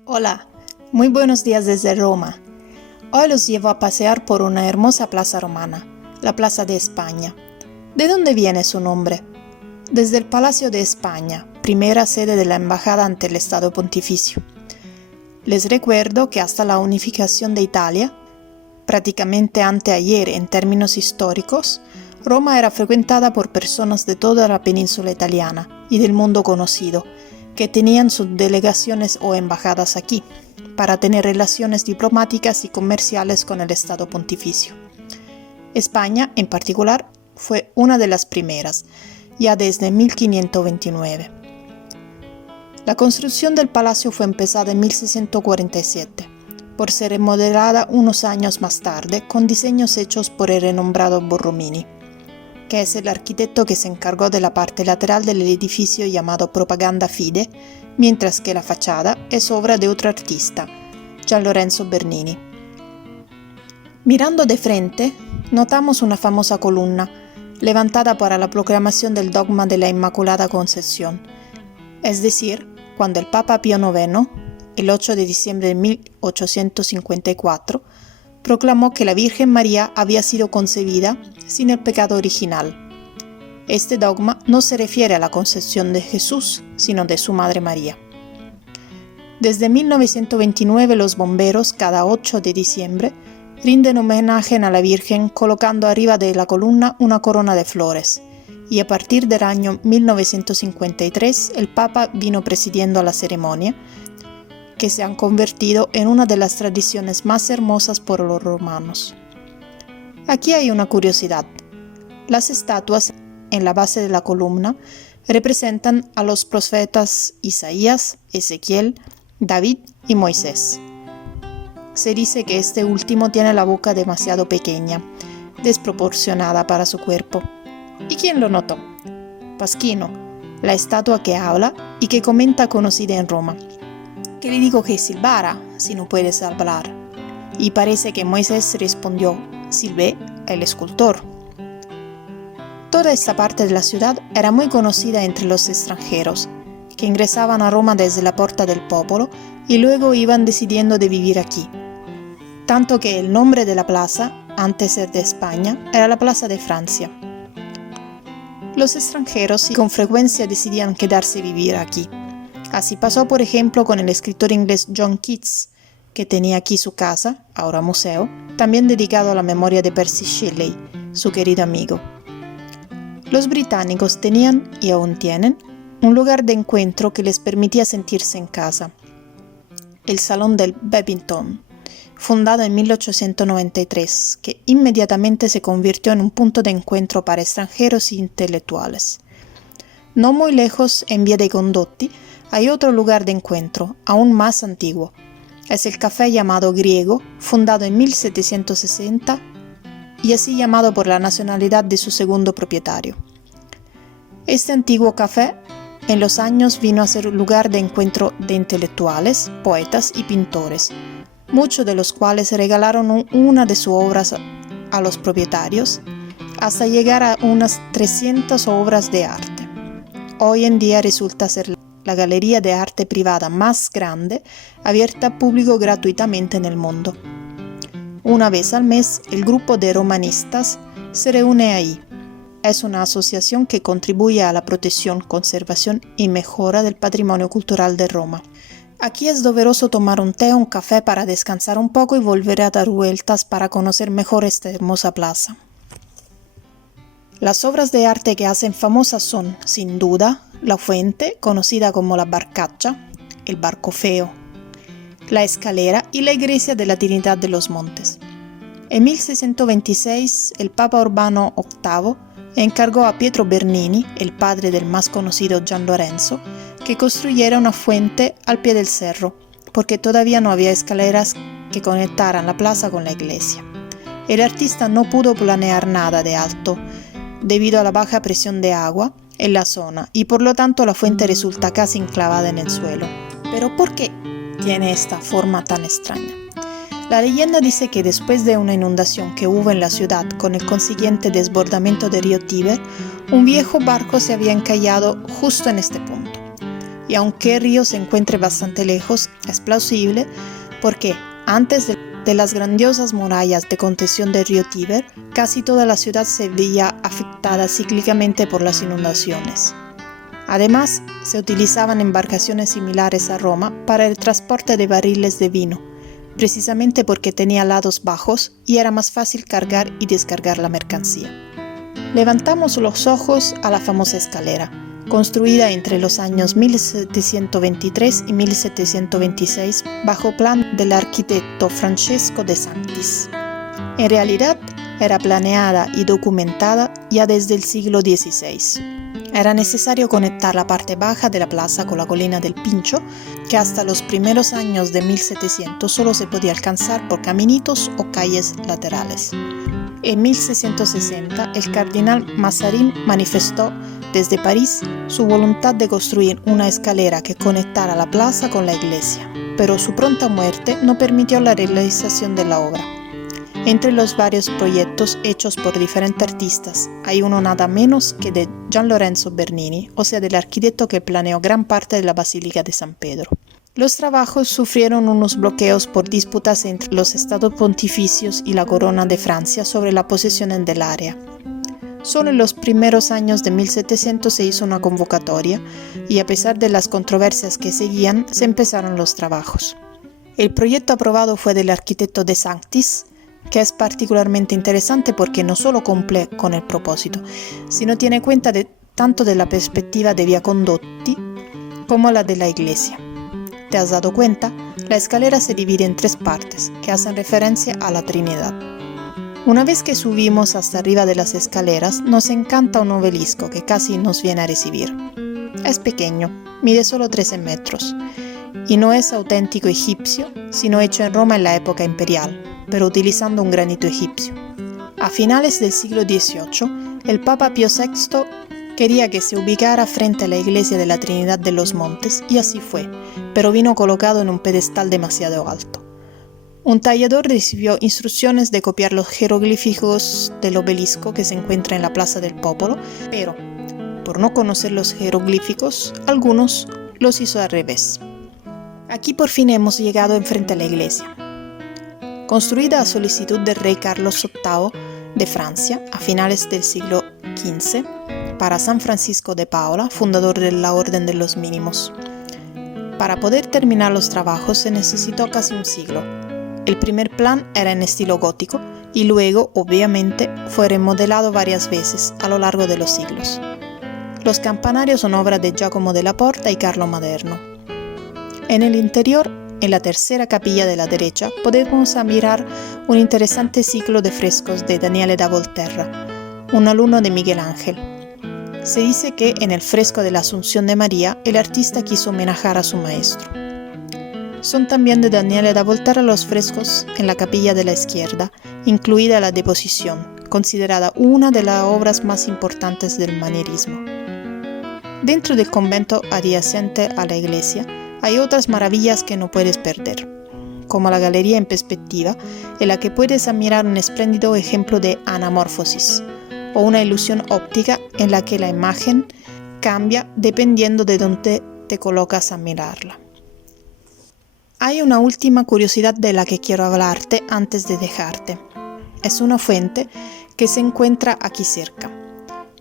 Hola, muy buenos días desde Roma. Hoy los llevo a pasear por una hermosa plaza romana, la Plaza de España. ¿De dónde viene su nombre? Desde el Palacio de España, primera sede de la embajada ante el Estado Pontificio. Les recuerdo que hasta la unificación de Italia, prácticamente anteayer en términos históricos, Roma era frecuentada por personas de toda la península italiana y del mundo conocido, que tenían sus delegaciones o embajadas aquí, para tener relaciones diplomáticas y comerciales con el Estado Pontificio. España, en particular, fue una de las primeras, ya desde 1529. La construcción del palacio fue empezada en 1647, por ser remodelada unos años más tarde con diseños hechos por el renombrado Borromini, que es el arquitecto que se encargó de la parte lateral del edificio llamado Propaganda Fide, mientras que la fachada es obra de otro artista, Gian Lorenzo Bernini. Mirando de frente, notamos una famosa columna, levantada para la proclamación del dogma de la Inmaculada Concepción, es decir, cuando el Papa Pío IX, el 8 de diciembre de 1854, proclamó que la Virgen María había sido concebida sin el pecado original. Este dogma no se refiere a la concepción de Jesús, sino de su Madre María. Desde 1929 los bomberos, cada 8 de diciembre, rinden homenaje a la Virgen colocando arriba de la columna una corona de flores, y a partir del año 1953 el Papa vino presidiendo la ceremonia, que se han convertido en una de las tradiciones más hermosas por los romanos. Aquí hay una curiosidad. Las estatuas en la base de la columna representan a los profetas Isaías, Ezequiel, David y Moisés. Se dice que este último tiene la boca demasiado pequeña, desproporcionada para su cuerpo. ¿Y quién lo notó? Pasquino, la estatua que habla y que comenta conocida en Roma. Que le digo que silbara, si no puedes hablar. Y parece que Moisés respondió, silbé, el escultor. Toda esta parte de la ciudad era muy conocida entre los extranjeros, que ingresaban a Roma desde la Porta del Popolo y luego iban decidiendo de vivir aquí. Tanto que el nombre de la plaza, antes de España, era la Plaza de Francia. Los extranjeros con frecuencia decidían quedarse a vivir aquí. Así pasó, por ejemplo, con el escritor inglés John Keats, que tenía aquí su casa, ahora museo, también dedicado a la memoria de Percy Shelley, su querido amigo. Los británicos tenían, y aún tienen, un lugar de encuentro que les permitía sentirse en casa, el Salón del Babington, fundado en 1893, que inmediatamente se convirtió en un punto de encuentro para extranjeros e intelectuales. No muy lejos, en Via dei Condotti, hay otro lugar de encuentro, aún más antiguo. Es el café llamado Griego, fundado en 1760 y así llamado por la nacionalidad de su segundo propietario. Este antiguo café en los años vino a ser un lugar de encuentro de intelectuales, poetas y pintores, muchos de los cuales regalaron una de sus obras a los propietarios, hasta llegar a unas 300 obras de arte. Hoy en día resulta ser la galería de arte privada más grande abierta al público gratuitamente en el mundo. Una vez al mes, el grupo de romanistas se reúne ahí. Es una asociación que contribuye a la protección, conservación y mejora del patrimonio cultural de Roma. Aquí es doveroso tomar un té o un café para descansar un poco y volver a dar vueltas para conocer mejor esta hermosa plaza. Las obras de arte que hacen famosas son, sin duda, la fuente, conocida como la Barcaccia, el barco feo, la escalera y la iglesia de la Trinidad de los Montes. En 1626, el Papa Urbano VIII encargó a Pietro Bernini, el padre del más conocido Gian Lorenzo, que construyera una fuente al pie del cerro, porque todavía no había escaleras que conectaran la plaza con la iglesia. El artista no pudo planear nada de alto, debido a la baja presión de agua en la zona, y por lo tanto la fuente resulta casi enclavada en el suelo. ¿Pero por qué tiene esta forma tan extraña? La leyenda dice que después de una inundación que hubo en la ciudad con el consiguiente desbordamiento del río Tíber, un viejo barco se había encallado justo en este punto. y aunque el río se encuentre bastante lejos, es plausible porque antes de las grandiosas murallas de contención del río Tíber, casi toda la ciudad se veía afectada cíclicamente por las inundaciones. Además, se utilizaban embarcaciones similares a Roma para el transporte de barriles de vino, precisamente porque tenía lados bajos y era más fácil cargar y descargar la mercancía. Levantamos los ojos a la famosa escalera, construida entre los años 1723 y 1726 bajo plan del arquitecto Francesco de Sanctis. En realidad, era planeada y documentada ya desde el siglo XVI. Era necesario conectar la parte baja de la plaza con la colina del Pincho, que hasta los primeros años de 1700 solo se podía alcanzar por caminitos o calles laterales. En 1660, el cardenal Mazarin manifestó desde París su voluntad de construir una escalera que conectara la plaza con la iglesia, pero su pronta muerte no permitió la realización de la obra. Entre los varios proyectos hechos por diferentes artistas, hay uno nada menos que de Gian Lorenzo Bernini, o sea, del arquitecto que planeó gran parte de la Basílica de San Pedro. Los trabajos sufrieron unos bloqueos por disputas entre los estados pontificios y la corona de Francia sobre la posesión del área. Solo en los primeros años de 1700 se hizo una convocatoria y a pesar de las controversias que seguían, se empezaron los trabajos. El proyecto aprobado fue del arquitecto de Sanctis, que es particularmente interesante porque no solo cumple con el propósito, sino tiene cuenta tanto de la perspectiva de Viacondotti como la de la iglesia. ¿Te has dado cuenta? La escalera se divide en 3 partes, que hacen referencia a la Trinidad. Una vez que subimos hasta arriba de las escaleras, nos encanta un obelisco que casi nos viene a recibir. Es pequeño, mide solo 13 metros, y no es auténtico egipcio, sino hecho en Roma en la época imperial, pero utilizando un granito egipcio. A finales del siglo XVIII, el Papa Pío VI quería que se ubicara frente a la iglesia de la Trinidad de los Montes, y así fue, pero vino colocado en un pedestal demasiado alto. Un tallador recibió instrucciones de copiar los jeroglíficos del obelisco que se encuentra en la Plaza del Popolo, pero, por no conocer los jeroglíficos, algunos los hizo al revés. Aquí por fin hemos llegado enfrente a la iglesia. Construida a solicitud del rey Carlos VIII de Francia a finales del siglo XV para San Francisco de Paola, fundador de la Orden de los Mínimos. Para poder terminar los trabajos se necesitó casi un siglo. El primer plan era en estilo gótico y luego, obviamente, fue remodelado varias veces a lo largo de los siglos. Los campanarios son obra de Giacomo della Porta y Carlo Maderno. En el interior, en la tercera capilla de la derecha, podemos admirar un interesante ciclo de frescos de Daniele da Volterra, un alumno de Miguel Ángel. Se dice que en el fresco de la Asunción de María, el artista quiso homenajear a su maestro. Son también de Daniele da Volterra los frescos en la capilla de la izquierda, incluida la Deposición, considerada una de las obras más importantes del manierismo. Dentro del convento adyacente a la iglesia, hay otras maravillas que no puedes perder, como la galería en perspectiva, en la que puedes admirar un espléndido ejemplo de anamorfosis, o una ilusión óptica en la que la imagen cambia dependiendo de dónde te colocas a mirarla. Hay una última curiosidad de la que quiero hablarte antes de dejarte. Es una fuente que se encuentra aquí cerca.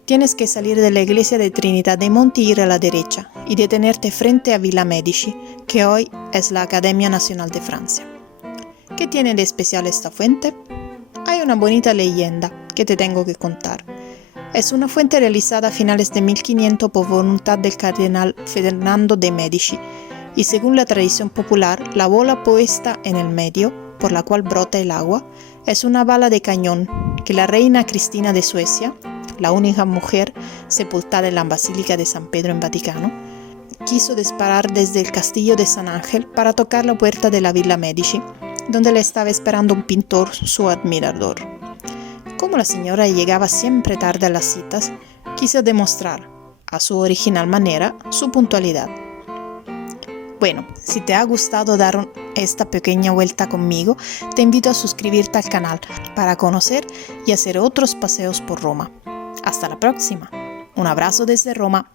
Tienes que salir de la iglesia de Trinidad dei Monti y ir a la derecha y detenerte frente a Villa Medici, que hoy es la Academia Nacional de Francia. ¿Qué tiene de especial esta fuente? Hay una bonita leyenda que te tengo que contar. Es una fuente realizada a finales de 1500 por voluntad del cardenal Fernando de Medici, y según la tradición popular, la bola puesta en el medio, por la cual brota el agua, es una bala de cañón que la reina Cristina de Suecia, la única mujer sepultada en la Basílica de San Pedro en Vaticano, quiso disparar desde el castillo de San Ángel para tocar la puerta de la Villa Medici, donde le estaba esperando un pintor, su admirador. Como la señora llegaba siempre tarde a las citas, quiso demostrar, a su original manera, su puntualidad. Bueno, si te ha gustado dar esta pequeña vuelta conmigo, te invito a suscribirte al canal para conocer y hacer otros paseos por Roma. Hasta la próxima. Un abrazo desde Roma.